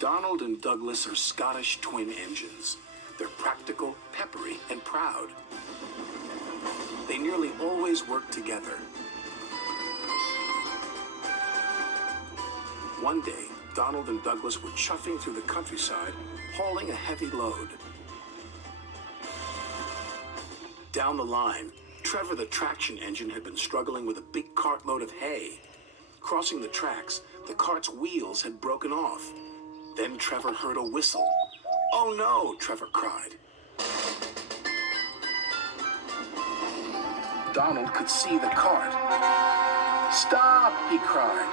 Donald and Douglas are Scottish twin engines. They're practical, peppery, and proud. They nearly always work together. One day, Donald and Douglas were chuffing through the countryside, hauling a heavy load. Down the line, Trevor the traction engine had been struggling with a big cartload of hay. Crossing the tracks, the cart's wheels had broken off. Then Trevor heard a whistle. "Oh no!" Trevor cried. Donald could see the cart. "Stop!" he cried.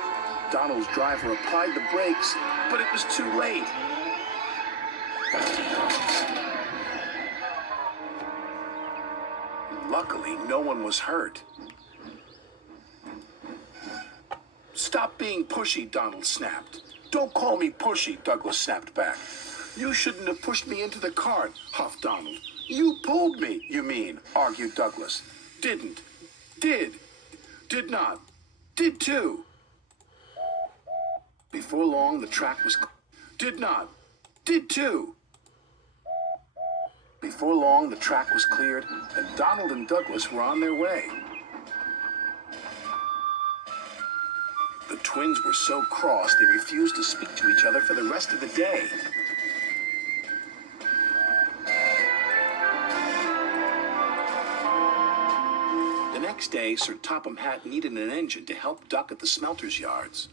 Donald's driver applied the brakes, but it was too late. Luckily, no one was hurt. "Stop being pushy," Donald snapped. "Don't call me pushy," Douglas snapped back. "You shouldn't have pushed me into the cart," huffed Donald. "You pulled me, you mean," argued Douglas. "Didn't. Did. Did not. Did too." Before long, the track was... Did not. Did too. Before long, the track was cleared, and Donald and Douglas were on their way. The twins were so cross they refused to speak to each other for the rest of the day. The next day, Sir Topham Hatt needed an engine to help Duck at the smelter's yards.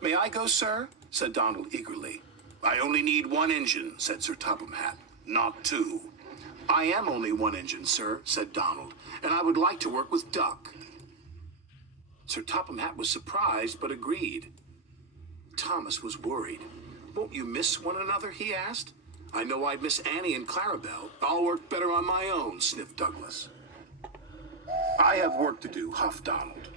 "May I go, sir?" said Donald eagerly. "I only need one engine," said Sir Topham Hatt, "not two." "I am only one engine, sir," said Donald, "and I would like to work with Duck." Sir Topham Hatt was surprised, but agreed. Thomas was worried. "Won't you miss one another?" he asked. "I know I'd miss Annie and Clarabel. I'll work better on my own," sniffed Douglas. "I have work to do," huffed Donald.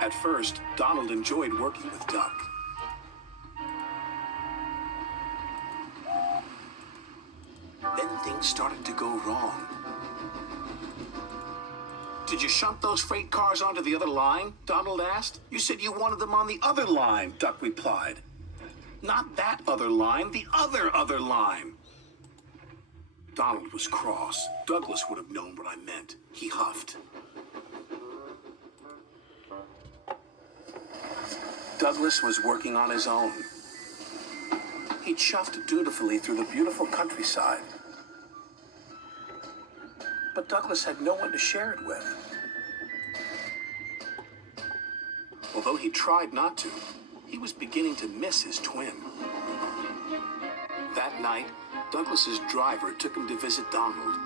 At first, Donald enjoyed working with Duck. Then things started to go wrong. "Did you shunt those freight cars onto the other line?" Donald asked. "You said you wanted them on the other line," Duck replied. "Not that other line, the other line." Donald was cross. Douglas would have known what I meant. He huffed. Douglas was working on his own. He chuffed dutifully through the beautiful countryside. But Douglas had no one to share it with. Although he tried not to, he was beginning to miss his twin. That night, Douglas's driver took him to visit Donald.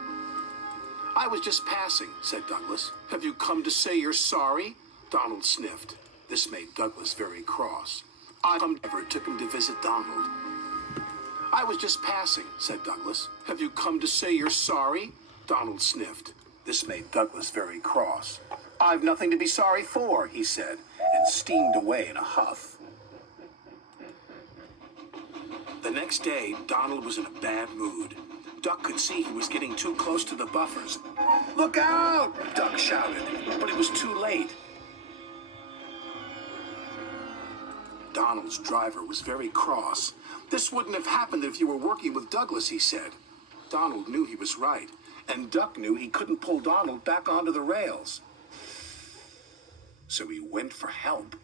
"I was just passing," said Douglas. "Have you come to say you're sorry?" Donald sniffed. This made Douglas very cross. Trevor took him to visit Donald. "I was just passing," said Douglas. "Have you come to say you're sorry?" Donald sniffed. This made Douglas very cross. "I've nothing to be sorry for," he said, and steamed away in a huff. The next day, Donald was in a bad mood. Duck could see he was getting too close to the buffers. "Look out!" Duck shouted, but it was too late. Donald's driver was very cross. "This wouldn't have happened if you were working with Douglas," he said. Donald knew he was right, and Duck knew he couldn't pull Donald back onto the rails. So he went for help.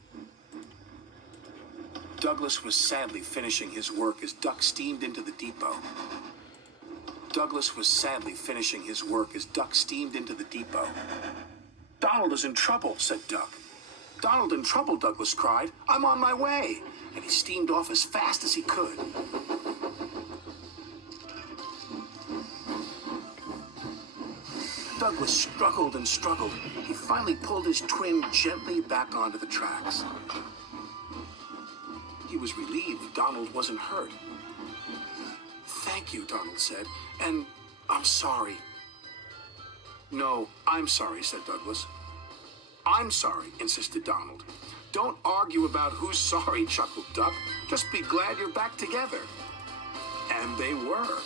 Douglas was sadly finishing his work as Duck steamed into the depot. Douglas was sadly finishing his work as Duck steamed into the depot. "Donald is in trouble," said Duck. "Donald in trouble," Douglas cried. "I'm on my way." And he steamed off as fast as he could. Douglas struggled and struggled. He finally pulled his twin gently back onto the tracks. He was relieved Donald wasn't hurt. "Thank you," Donald said, "and I'm sorry." "No, I'm sorry," said Douglas. "I'm sorry," insisted Donald. "Don't argue about who's sorry," chuckled Duck. "Just be glad you're back together." And they were.